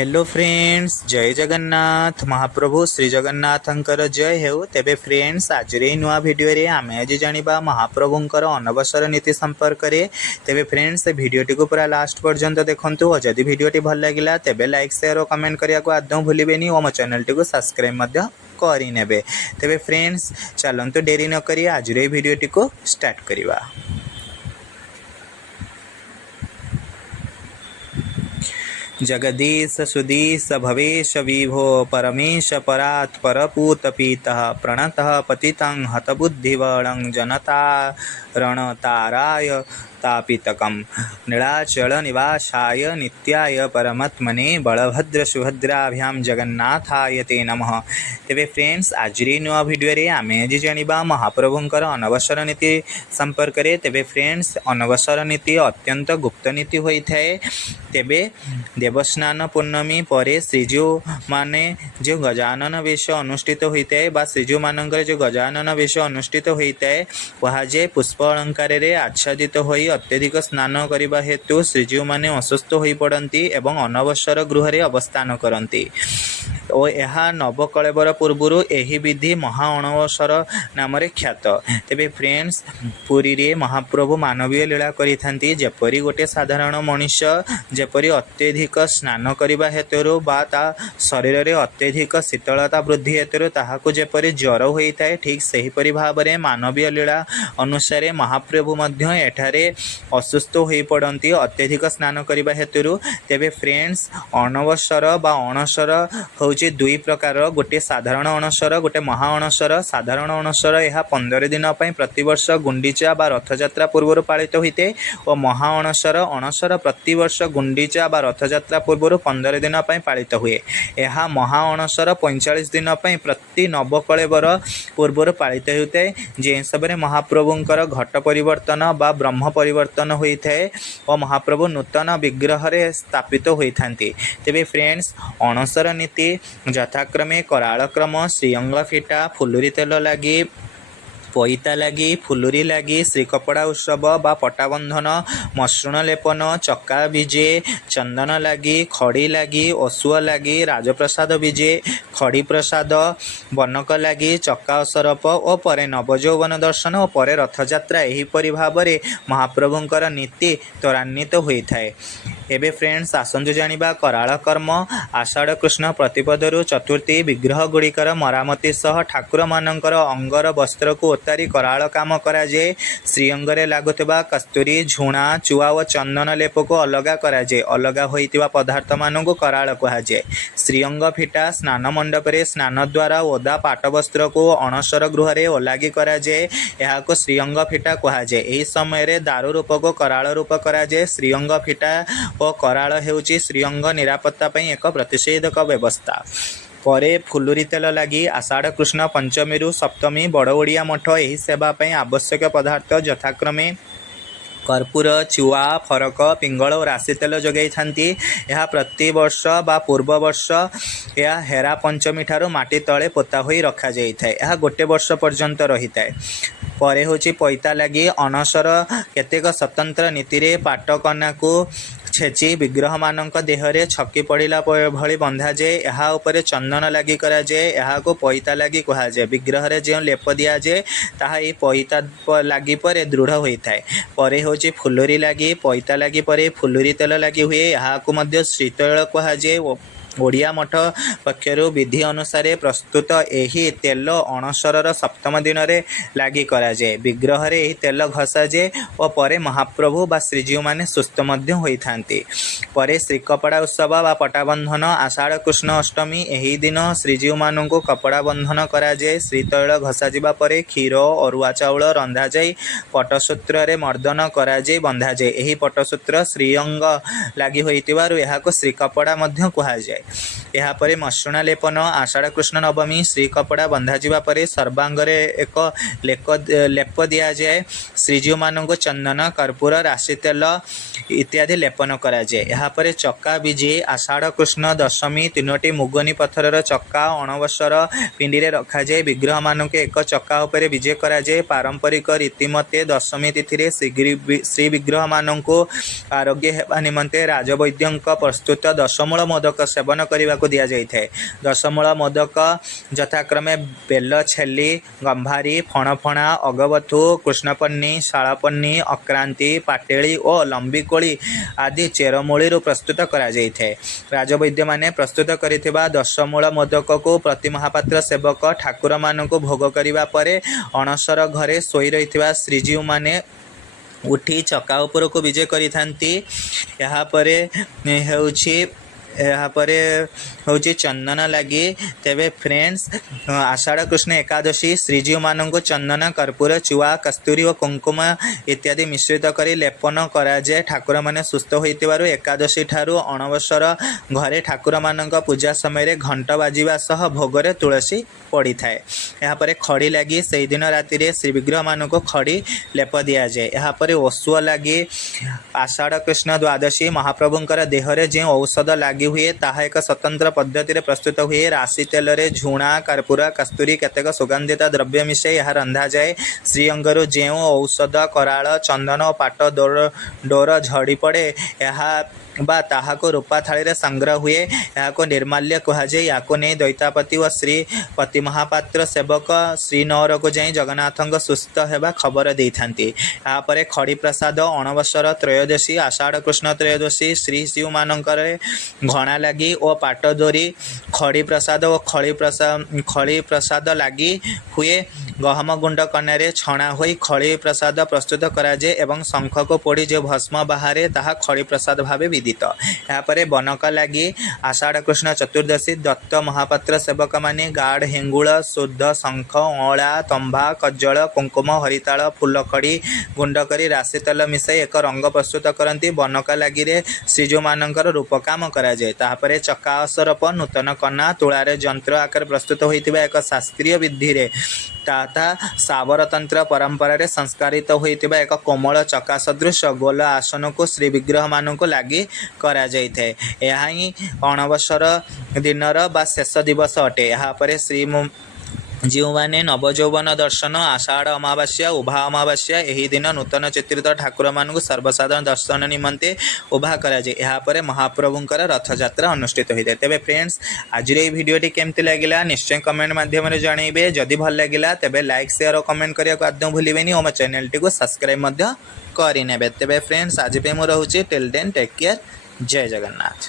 Hello friends, जय जगन्नाथ। महाप्रभु श्री जगन्नाथंकर जय हेउ। तेबे फ्रेंड्स, आज नुआ वीडियो रे आमे आज जानिबा महाप्रभुंकर अनवसर नीति संपर्क रे। तेबे फ्रेंड्स, से वीडियोटी को पूरा लास्ट पर्यंत देखंतु और जदि वीडियोटी भल लागिला तेबे लाइक शेयर और कमेंट करिया को आदौ भूलिबेनी और मो चैनल टी को सब्सक्राइब मध्य करि नेबे। तेबे फ्रेंड्स, चलंतु देरी न करी आज रे वीडियोटी को स्टार्ट करिवा। जगदीश सुदीश भवेश विभो परमेश परात् परपूतपीतः प्रणतः पतितं हतबुद्धिवलं जनतारणताराय तापितकं नीलाचल निवासाय नित्याय परमात्मने बलभद्र सुभद्राभ्यां जगन्नाथाय ते नमः। तेबे फ्रेंड्स, आज नुआ वीडियो रे आमे आज जानिबा महाप्रभुंकर अनवसर नीति संपर्क रे। तेबे फ्रेंड्स, अनवसर नीति अत्यंत गुप्त नीति होई थाए। तेबे देवस्नान पूर्णमी परे श्रीजू माने जो गजानन वेश अनुष्ठित होता है बा श्रीजू मानकर जो गजानन वेश अनुष्ठित होता है वह जे पुष्प अलंकार रे आच्छादित होई अत्यधिक स्नान करने हेतु श्रीजू माने अस्वस्थ हो पड़ती एवं अनवसर गृह रे अवस्थान करती और यह नवकलेबर पूर्वर यही विधि महा अणवसर नाम ख्यात। तेबे फ्रेंड्स, पुरी रे महाप्रभु मानवीय लीला करिथांती। जेपरी गोटे साधारण मनुष्य जेपरी अत्यधिक स्नान करने हेतु बा ता शरीर में अत्यधिक शीतलता वृद्धि हेतु ताहाकु जेपरी ज्वर होता है, ठीक सेहीपरि भाव में मानवीय लीला अनुसार महाप्रभु मध्य एठारे असुस्थ हो पड़ती अत्यधिक स्नान करने हेतु। तेबे फ्रेंड्स, अणवसर बा अणसर हूँ दुई प्रकार, गोटे साधारण अणसर गोटे महा अणसर। साधारण अणसर यह 15 दिन प्रतिवर्ष गुंडीचा बा रथयात्रा पूर्व पालित होते और महा अणसर अणसर प्रतिवर्ष गुंडीचा बा रथयात्रा पूर्व 15 दिन पालित हुए। यह महा अणसर 45 दिन प्रति नवकलेबर पूर्व पालित होता है, जे सबरे महाप्रभुंकर घट परिवर्तन बा ब्रह्म परिवर्तन होता है और महाप्रभु नूतन विग्रह रे स्थापित होता। तेबे फ्रेंड्स, अणसर नीति यथाक्रमे करालक्रम श्रीअंग फिटा फुलुरी तेल लगी पैता लगी फुलुरी लगी श्रीकपड़ा उत्सव बा पटाबंधन मसृण लेपन चक्का विजे चंदन लगी खड़ी लगी असुआ लगी राजप्रसाद विजे खड़ी प्रसाद बनक लगी चक्का असरप और परे नवजौवन दर्शन और परे रथयात्रा एहीपरि भाव में महाप्रभुंकर नीति त्वरान्वित होता है। एबे फ्रेंड्स, आसंतु जानिबा कराल कर्म। आषाढ़ कृष्ण प्रतिपदरु चतुर्थी विग्रह गुड़िकर मरामती सह ठाकुर मानकर अंगर वस्त्र को ओतारी कराल काम करा जाए। श्रीअंगरे लागुवा कस्तूरी झुणा चुआ और चंदन लेप को अलगा करा जाए। अलगा होइतिबा पदार्थ मानक कराल कहा जाए। श्रीअंग फिटा स्नान मंडप रे स्नान द्वारा ओदा पाट वस्त्र को अणसर गृह रे ओलागी करा जाए। यहाको श्रीअंग फिटा कहा जाए। एही समय रे दारू रूप को कराल रूप करा जाए। श्रीअंग फिटा और कराल हेउची श्रीअंग निरापत्ता पई एक प्रतिषेधक व्यवस्था। परे फुलुरी तेल लगी आषाढ़ कृष्ण पंचमी रु सप्तमी बड़ ओडिया मठ एही सेवा पई आवश्यक पदार्थ यथाक्रमे कर्पूर चुआ फरक पिंगल और राशि तेल जोगाई थांती। यह प्रति वर्ष बा पूर्व वर्ष यह हेरा पंचमी ठारू माटी तले पोता होई रखा जाई थाए। यह गोटे वर्ष पर्यंत रही थाए। परे होची पैता लगी अनसर केतेक स्वतंत्र नीति रे पाटकना को छेची विग्रह मानक देहरे छकी पड़िला भली बंधा जाए। यह उपरे चंदन लगी करा जाए। यह को पैता लगी कहा जाए। विग्रह रे जो लेप दिया जाए ताहा ए पैता लगी पर दृढ़ होता है। परे होची फुलुरी लगी पैता लगी परे फुलुरी तेल लगी हुए। यह को मध्य श्रीतैल कहा जाए। ओडिया मठ पक्षर विधि अनुसार प्रस्तुत यही तेल अणसर सप्तम दिन रे लगी करा जाए। विग्रह रे यही तेल घसा जाए और परे महाप्रभु बा श्रीजीव माने सुस्थ मध्य होई थांती। परे श्रीकपड़ा उत्सव बा पटाबंधन आषाढ़ कृष्ण अष्टमी यही दिन श्रीजीव मानू कपड़ा बंधन करा जाए। श्रीतैल घसा जिबा परे क्षीर अरुआ चाउल रंधा जाए पटसूत्र रे मर्दन करा जाए बंधा जाए। यही पटसूत्र श्रीअंग लगी होइतिबारु यहाको श्रीकपड़ा मध्य कहा जाए। ଏହାପରେ ମସୃଣା ଲେପନ ଆଷାଢ଼ କୃଷ୍ଣ ନବମୀ ଶ୍ରୀ କପଡ଼ା ବନ୍ଧାଯିବା ପରେ ସର୍ବାଙ୍ଗରେ ଏକ ଲେପ ଦିଆଯାଏ। ଶ୍ରୀଜୀଉମାନଙ୍କୁ ଚନ୍ଦନ କର୍ପୂର ରାଶି ତେଲ ଇତ୍ୟାଦି ଲେପନ କରାଯାଏ। ଏହାପରେ ଚକା ବିଜେ ଆଷାଢ଼ କୃଷ୍ଣ ଦଶମୀ ତିନୋଟି ମୁଗନି ପଥରର ଚକା ଅଣବସର ପିଣ୍ଡିରେ ରଖାଯାଏ। ବିଗ୍ରହମାନଙ୍କୁ ଏକ ଚକା ଉପରେ ବିଜେ କରାଯାଏ। ପାରମ୍ପରିକ ରୀତିମତେ ଦଶମୀ ତିଥିରେ ଶ୍ରୀବିଗ୍ରହମାନଙ୍କୁ ଆରୋଗ୍ୟ ହେବା ନିମନ୍ତେ ରାଜବୈଦ୍ୟଙ୍କ ପ୍ରସ୍ତୁତ ଦଶମୂଳ ମୋଦକ ସେବନ କରିବାକୁ ଦିଆଯାଇଥାଏ। ଦଶମୂଳ ମୋଦକ ଯଥାକ୍ରମେ ବେଲ ଛେଲି ଗମ୍ଭାରୀ ଫଣଫଣା ଅଗବଥୁ କୃଷ୍ଣପର୍ଣ୍ଣି ଶାଳପର୍ଣ୍ଣି ଅକ୍ରାନ୍ତି ପାଟେଳି ଓ ଲମ୍ବିକୋଳି ଆଦି ଚେରମୂଳିରୁ ପ୍ରସ୍ତୁତ କରାଯାଇଥାଏ। ରାଜବୈଦ୍ୟମାନେ ପ୍ରସ୍ତୁତ କରିଥିବା ଦଶମୂଳ ମୋଦକକୁ ପ୍ରତି ମହାପାତ୍ର ସେବକ ଠାକୁରମାନଙ୍କୁ ଭୋଗ କରିବା ପରେ ଅଣସର ଘରେ ଶୋଇ ରହିଥିବା ଶ୍ରୀଜୀଉମାନେ ଉଠି ଚକା ଉପରକୁ ବିଜେ କରିଥାନ୍ତି। ଏହାପରେ ହେଉଛି ଚନ୍ଦନ ଲାଗି। ତେବେ ଫ୍ରେଣ୍ଡସ୍, ଆଷାଢ଼ କୃଷ୍ଣ ଏକାଦଶୀ ଶ୍ରୀଜୀଉମାନଙ୍କୁ ଚନ୍ଦନ କର୍ପୂର ଚୁଆ କସ୍ତୁରୀ ଓ କୁଙ୍କୁମ ଇତ୍ୟାଦି ମିଶ୍ରିତ କରି ଲେପନ କରାଯାଏ। ଠାକୁରମାନେ ସୁସ୍ଥ ହୋଇଥିବାରୁ ଏକାଦଶୀ ଠାରୁ ଅଣବସର ଘରେ ଠାକୁରମାନଙ୍କ ପୂଜା ସମୟରେ ଘଣ୍ଟ ବାଜିବା ସହ ଭୋଗରେ ତୁଳସୀ ପଡ଼ିଥାଏ। ଏହାପରେ ଖଡ଼ି ଲାଗି ସେହିଦିନ ରାତିରେ ଶ୍ରୀବିଗ୍ରହମାନଙ୍କୁ ଖଡ଼ି ଲେପ ଦିଆଯାଏ। ଏହାପରେ ଓଷୁଅ ଲାଗି ଆଷାଢ଼ କୃଷ୍ଣ ଦ୍ୱାଦଶୀ ମହାପ୍ରଭୁଙ୍କର ଦେହରେ ଯେଉଁ ଔଷଧ ଲାଗି ହୁଏ ତାହା ଏକ ସ୍ୱତନ୍ତ୍ର ପଦ୍ଧତିରେ ପ୍ରସ୍ତୁତ ହୁଏ। ରାଶି ତେଲରେ ଝୁଣା କର୍ପୂର କସ୍ତୁରୀ କେତେକ ସୁଗନ୍ଧିତ ଦ୍ରବ୍ୟ ମିଶାଇ ଏହା ରନ୍ଧାଯାଏ। ଶ୍ରୀଅଙ୍ଗରୁ ଯେଉଁ ଔଷଧ କରାଳ ଚନ୍ଦନ ଓ ପାଟ ଡୋର ଝଡ଼ି ପଡ଼େ ତାହାକୁ ରୂପା ଥାଳିରେ ସଂଗ୍ରହ ହୁଏ। ଏହାକୁ ନିର୍ମାଲ୍ୟ କୁହାଯାଏ। ୟାକୁ ନେଇ ଦୈତାପତି ଓ ଶ୍ରୀପତି ମହାପାତ୍ର ସେବକ ଶ୍ରୀନଅରକୁ ଯାଇ ଜଗନ୍ନାଥଙ୍କ ସୁସ୍ଥ ହେବା ଖବର ଦେଇଥାନ୍ତି। ଏହାପରେ ଖଡ଼ି ପ୍ରସାଦ ଅଣବସର ତ୍ରୟୋଦଶୀ ଆଷାଢ଼ କୃଷ୍ଣ ତ୍ରୟୋଦଶୀ ଶ୍ରୀଜୀଉମାନଙ୍କର ଘଣା ଲାଗି ଓ ପାଟ ଦୋରି ଖଡ଼ି ପ୍ରସାଦ ଓ ଖଳି ପ୍ରସାଦ ଲାଗି ହୁଏ। ଗହମ ଗୁଣ୍ଡ କନାରେ ଛଣା ହୋଇ ଖଳି ପ୍ରସାଦ ପ୍ରସ୍ତୁତ କରାଯାଏ ଏବଂ ଶଙ୍ଖକୁ ପୋଡ଼ି ଯେଉଁ ଭସ୍ମ ବାହାରେ ତାହା ଖଳି ପ୍ରସାଦ ଭାବେ ବିଦିତ। ଏହାପରେ ବନକ ଲାଗି ଆଷାଢ଼ କୃଷ୍ଣ ଚତୁର୍ଦ୍ଦଶୀ ଦତ୍ତ ମହାପାତ୍ର ସେବକମାନେ ଗାଢ଼ ହେଙ୍ଗୁଳ ଶୁଦ୍ଧ ଶଙ୍ଖ ଅଁଳା ତମ୍ବା କଜ୍ଜଳ କୁଙ୍କୁମ ହରିତାଳ ଫୁଲଖଡ଼ି ଗୁଣ୍ଡ କରି ରାଶି ତେଲ ମିଶାଇ ଏକ ରଙ୍ଗ ପ୍ରସ୍ତୁତ କରନ୍ତି। ବନକ ଲାଗିରେ ଶ୍ରୀଜୀଉମାନଙ୍କର ରୂପକାମ କରାଯାଏ। ତାହାପରେ ଚକା ଅସରପ ନୂତନ କନା ତୁଳାରେ ଯନ୍ତ୍ର ଆକାରରେ ପ୍ରସ୍ତୁତ ହୋଇଥିବା ଏକ ଶାସ୍ତ୍ରୀୟ ବିଧିରେ ତଥା ସାବରତନ୍ତ୍ର ପରମ୍ପରାରେ ସଂସ୍କାରିତ ହୋଇଥିବା ଏକ କୋମଳ ଚକା ସଦୃଶ ଗୋଲ ଆସନକୁ ଶ୍ରୀବିଗ୍ରହମାନଙ୍କୁ ଲାଗି କରାଯାଇଥାଏ। ଏହା ହିଁ ଅଣବସର ଦିନର ବା ଶେଷ ଦିବସ ଅଟେ। ଏହାପରେ ଯେଉଁମାନେ ନବଯୌବନ ଦର୍ଶନ ଆଷାଢ଼ ଅମାବାସ୍ୟା ଉଭା ଅମାବାସ୍ୟା ଏହି ଦିନ ନୂତନ ଚିତ୍ରିତ ଠାକୁରମାନଙ୍କୁ ସର୍ବସାଧାରଣ ଦର୍ଶନ ନିମନ୍ତେ ଉଭା କରାଯାଏ। ଏହାପରେ ମହାପ୍ରଭୁଙ୍କର ରଥଯାତ୍ରା ଅନୁଷ୍ଠିତ ହୋଇଥାଏ। ତେବେ ଫ୍ରେଣ୍ଡସ୍, ଆଜିର ଏହି ଭିଡ଼ିଓଟି କେମିତି ଲାଗିଲା ନିଶ୍ଚୟ କମେଣ୍ଟ ମାଧ୍ୟମରେ ଜଣାଇବେ। ଯଦି ଭଲ ଲାଗିଲା ତେବେ ଲାଇକ୍ ସେୟାର ଓ କମେଣ୍ଟ କରିବାକୁ ଆଦୌ ଭୁଲିବେନି ଓ ମୋ ଚ୍ୟାନେଲଟିକୁ ସବସ୍କ୍ରାଇବ୍ ମଧ୍ୟ କରିନେବେ। ତେବେ ଫ୍ରେଣ୍ଡସ୍, ଆଜି ପାଇଁ ମୁଁ ରହୁଛି। Till then take care. ଜୟ ଜଗନ୍ନାଥ।